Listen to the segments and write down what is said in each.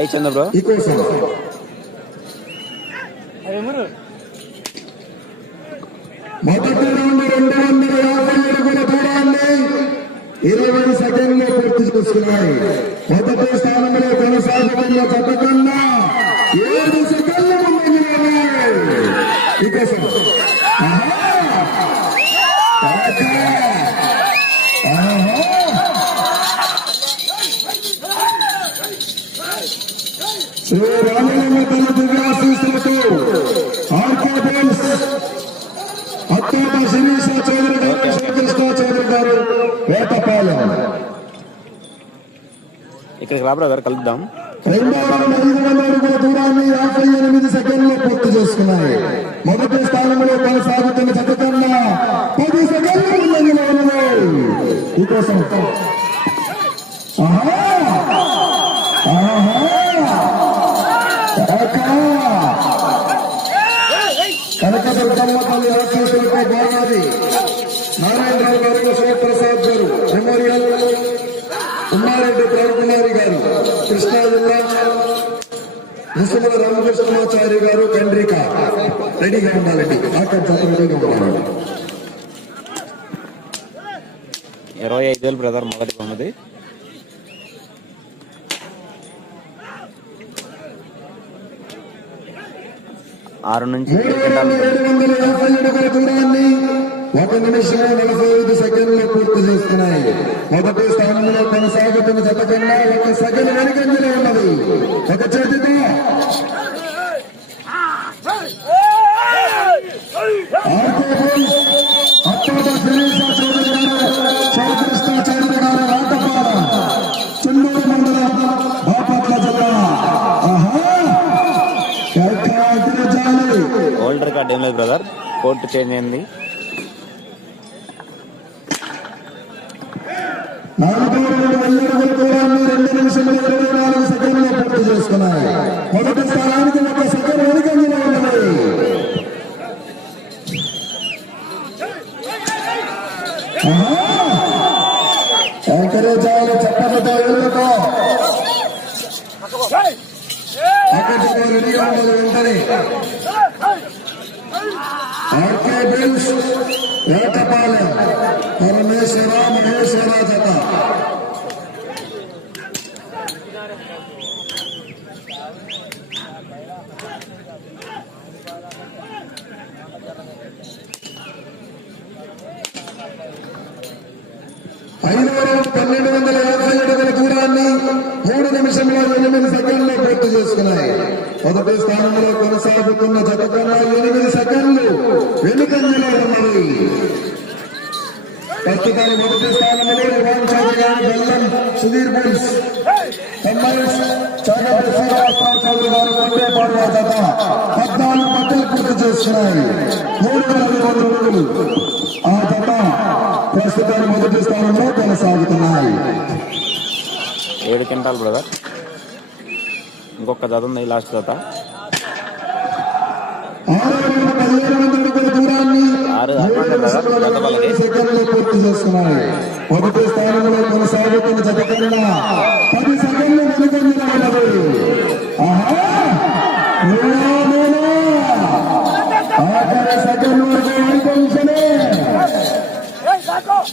Hi Chandra bro మొదటి round రెండు వందల యాభై అడుగుల దూరాన్ని ఇరవై సెకండ్లు పూర్తి చేసుకున్నాయి మొదటి స్థానంలో కొనసాగుతున్న చెప్పకుండా ఏడు సెకండ్లు ముందంజలో ఉన్నాయి ఇక్కడికి రా గారు కలుద్దాం రెండవ వందల అడుగుల దూరాన్ని యాభై ఎనిమిది సెకండ్లు పూర్తి చేసుకున్నాయి మొదటి స్థానంలో కొనసాగుతున్న జత కన్నా పది సెకండ్లు మీకోసం ముసలి రామకృష్ణమాచారి గారు కండ్రిక రెడీగా ఉండాలండి. ఇరవై ఐదు వేలు బ్రదర్ మొదటి బొమ్మది ఆరు నుంచి ఒక నిమిషం నలభై ఐదు సెకండ్లు పూర్తి చేస్తున్నాయి. మొదటి స్థానంలో కొనసాగుతున్న జత కన్నా ఒక సెకండ్ వెనుకంజలో ఉన్నది. ఒక చేతితో ఏం లేదు బ్రదర్ కోర్టు చేంజ్ అయింది నాలుగు రెండు అడుగుల దూరాన్ని రెండు నిమిషముల ఇరవై నాలుగు సెకండ్లు పూర్తి చేసుకున్నాయి మొదటి స్థానానికి ఒక సెకండ్ వెనుకంజలో ఉన్నది ఎంకరేజాలు చెప్పలతో వెళ్ళతో అక్కడ రెడీగా ఉన్నది వెంటనే ఆర్కే బిల్స్ వేటపాలెం పరమేశ్వర మహేశ్వర జత ఐదు వేల పన్నెండు వందల యాభై అడుగుల దూరాన్ని మూడు నిమిషంలో ఎనిమిది సెకండ్లు పూర్తి చేసుకున్నాయి మొదటి స్థానంలో కొనసాగుతున్న జత కన్నా ఎనిమిది సెకండ్లు వెనుకంజలో ఉన్నది ప్రస్తుతానికి మొదటి స్థానంలో యువన్ చౌదరి గారు బెల్లం సుధీర్ బుల్స్ ఎంఐఎస్ చాగపల్లి శ్రీనివాసరావు చౌదరి గారు కొండే పాడువ జత పద్నాలుగు పట్టలు పూర్తి చేస్తున్నాయి మూడు వేల ఐదు వందల అడుగులు ఆ జత ప్రస్తుతాన్ని మొదటి స్థానంలో కొనసాగుతున్నాయి ఏడు క్వింటాల్ బ్రదర్ ఇంకొక జత ఉంది లాస్ట్ జత. ఆరు వందల పదిహేను వందల ఆరు మొదటి స్థానంలో కొనసాగుతున్న జత కన్నా పది సెకండ్లు మూలా! ఆఖరి సెకండ్ వరకు వెనుకంజలే.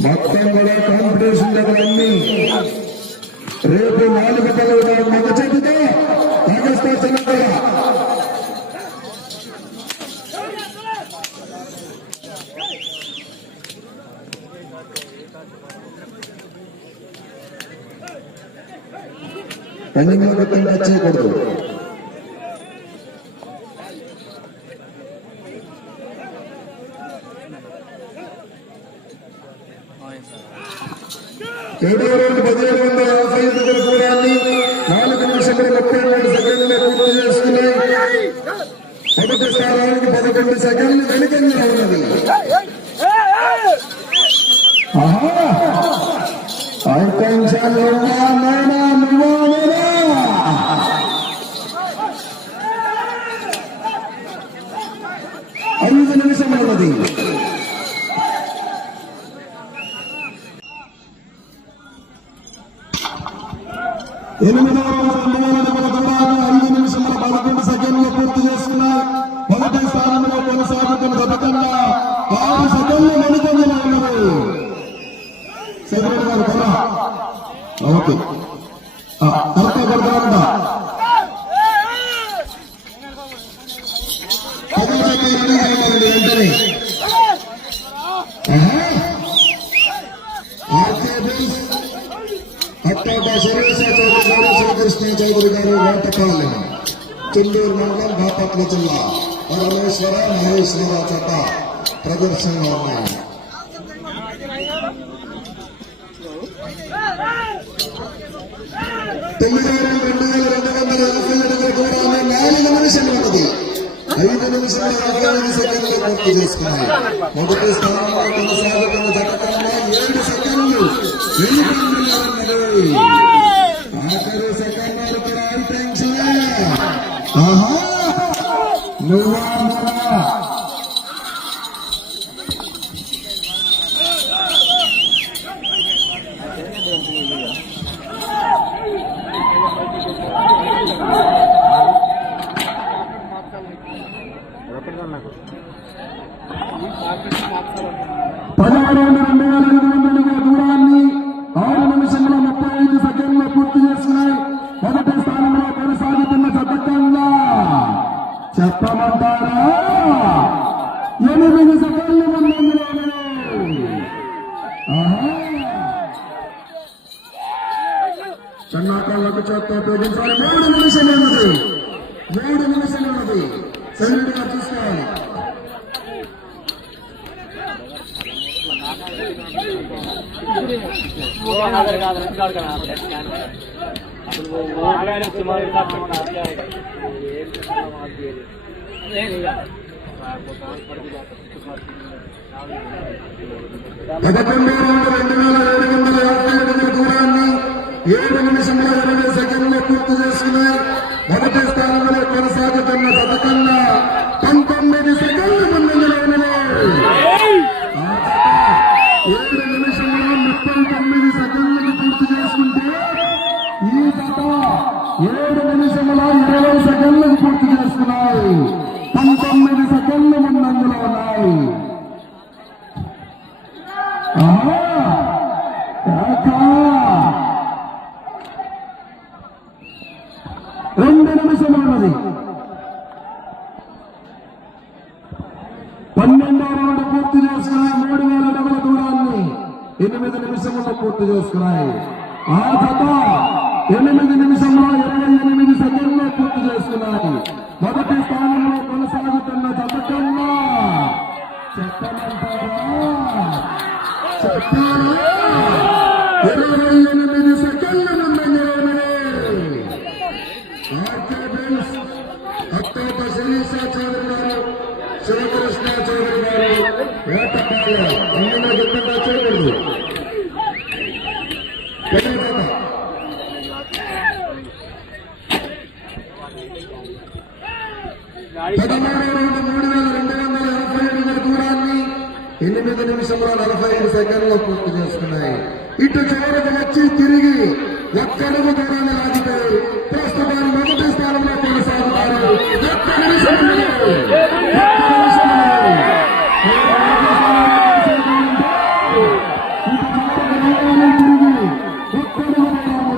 మొత్తం కూడా కాంపిటీషన్ జగలన్నీ రేపు నాలుగు తలవుతా మగ చేతితో నాగస్తా చిన్నగా రన్నింగ్లో కొత్తగా చేయకూడదు ఏడో రోజు పదిహేడు వందల యాభై ఐదుగుల దూరాన్ని నాలుగు నిమిషముల ముప్పై మూడు సెకండ్లు పూర్తి చేసుకున్నాయి మొదటి స్థానానికి పదకొండు సెకండ్లు వెనుకంజలో ఉన్నది ఆహా అటెన్షన్ నువ్వా ఎనిమిదవ ఐదు నిమిషముల పదకొండు సెకండ్లు పూర్తి చేసుకున్నారు మొదటి స్థానంలో కొనసాగుతున్న పథకంగా ఆరు సెకండ్లు ఓకే. కరెక్ట్ కొడతారంట. వెంటనే. ఆర్కే బిల్స్ అట్టా సర్వీసెస్ కృష్ణ చౌదరి గారు వేటపాలెం చెల్లూరు మండలం బాపట్ల జిల్లా పరమేశ్వర మహేశ్వర చట్ట ప్రదర్శనలో ఉన్నాయి. తొమ్మిది వేల రెండు వేల రెండు వందల యాభై అడుగుల దూరాన్ని నాలుగు ఉన్నది ఐదు నిమిషాల ఐదు సెకండ్లు పూర్తి చేసుకున్నాయి. మొదటి స్థానంలో కొనసాగుతున్న జగతంలో ఏడు సెకండ్లు. వెళ్ళిపోతున్నారు పదహారు వందల రెండు వేల ఐదు వందల దూరాన్ని ఆరు నిమిషంలో ముప్పై ఐదు సెకండ్లో పూర్తి చేస్తున్నాయి మొదటి స్థానంలో కొనసాగుతున్న చట్టంగా చెప్పమంటారా ఎనిమిది సెకండ్లు ముందంజలోనే చెన్నాకాళ్ళకు చేత ఉపయోగించాలి. మూడు నిమిషాలు ఉన్నది మూడు నిమిషాలు ఉన్నది పదకొండు వందల రెండు వేల ఏడు వందల యాభై దూరాన్ని ఏడు నిమిషంలో ఇరవై సెకండ్లు పూర్తి చేసుకున్నాయి. మొదటి స్థానంలో కొనసాగుతున్న రెండు నిమిషం ఉన్నది. పన్నెండవ రౌండ్ పూర్తి చేసుకున్నాయి. మూడు వేల అడుగుల దూరాన్ని ఎనిమిది నిమిషంలో పూర్తి చేసుకున్నాయి. ఆ కథ ఎనిమిది నిమిషంలో ఇరవై ఎనిమిది సెకండ్లో పూర్తి చేసుకున్నాయి. మొదటి స్థానంలో వందల ఎనభై ఎనిమిది దూరాన్ని ఎనిమిది నిమిషంలో నలభై ఐదు సెకండ్లో పూర్తి చేసుకున్నాయి. ఇటు చివరికి వచ్చి తిరిగి ఒక్కడుగు దూరాన్ని లాగితే ప్రస్తుతాన్ని మొదటి స్థానంలో కొనసాగుతారు ఒక్క నిమిషంలో ఒక్క నిమిషంలో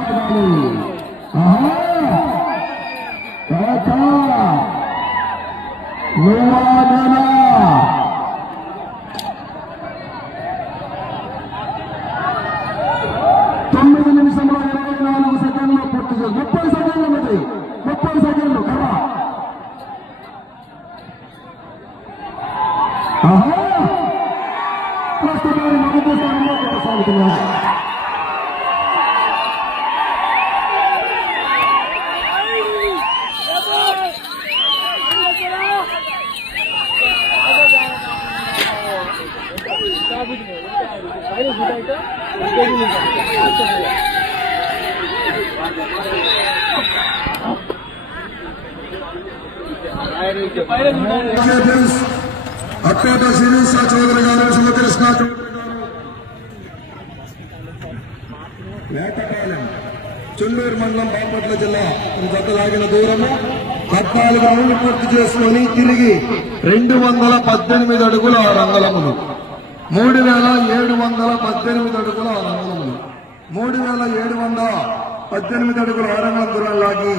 తొమ్మిది నిమిషంలో ఇరవై నాలుగు సెకండ్లు పూర్తి చేసి ముప్పై సెకండ్లు ఉన్నది ముప్పై సెకండ్లు కదా ఆహా! ప్రస్తుతానికి మొదటి స్థానంలో కొనసాగుతున్నారు అట్టేట శిరీష చౌదరి గారు శివకృష్ణ చౌదరి గారు వేటపాలెం చెల్లూరు మండలం బాపట్ల జిల్లా ఈ జత లాగిన దూరము పద్నాలుగు అడుగులు పూర్తి చేసుకొని తిరిగి రెండు వందల పద్దెనిమిది అడుగుల రంగలములు. మూడు వేల ఏడు వందల పద్దెనిమిది అడుగుల రంగలములు. మూడు వేల ఏడు వందల పద్దెనిమిది అడుగుల ఆరంగం దూరం లాగి